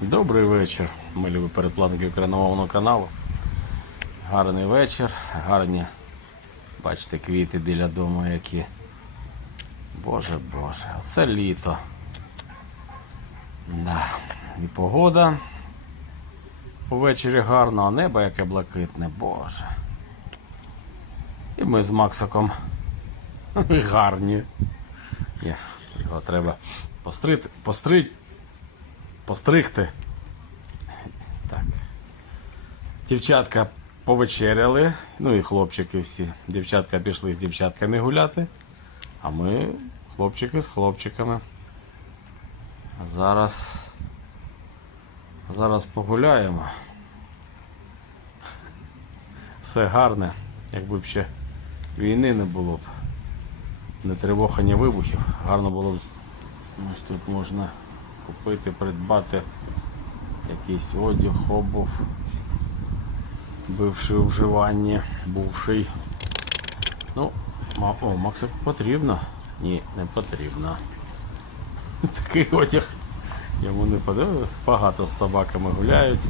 Добрий вечір, ми любі передплатники україномовного каналу. Гарний вечір, гарні, бачите, квіти біля дому які. Боже Боже, це літо. Да. І погода. Увечері гарно, а небо яке блакитне, Боже. І ми з Максиком гарні. Його треба пострити, пострить, постригти. Так. Дівчатка повечеряли, ну і хлопчики всі. Дівчатка пішли з дівчатками гуляти, а ми хлопчики з хлопчиками. Зараз. Зараз погуляємо. Все гарне, якби б ще війни не було б. Не тривог, ні вибухів. Гарно було б. Ось тут можна купити, придбати якийсь одяг, обув, бивший у вживанні, бувший. Ну, о, Максику потрібно. Ні, не потрібно. Такий одяг. Йому не подобається. Багато з собаками гуляють.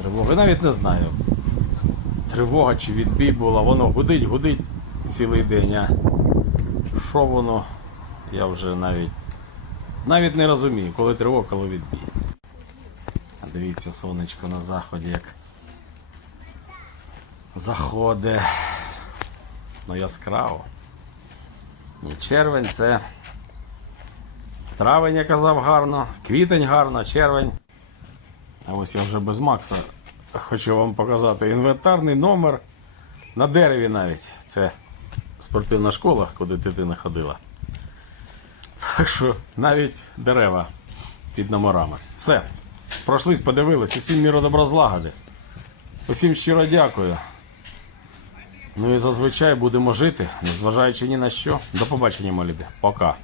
Тривога, навіть не знаю. Тривога чи відбій була, воно гудить, гудить цілий день. А що воно? Я вже навіть навіть не розумію, коли тривога, коли відбій. Дивіться, сонечко на заході як заходить. Ну яскраво. Червень це. Травень я казав гарно, квітень гарно, червень. А ось я вже без Макса хочу вам показати інвентарний номер на дереві навіть. Це спортивна школа, куди дитина ходила. Так що навіть дерева під номерами. Все. Пройшлись, подивились. Усім міру добра. Усім щиро дякую. Ну і зазвичай будемо жити, незважаючи ні на що. До побачення, мої люди. Пока.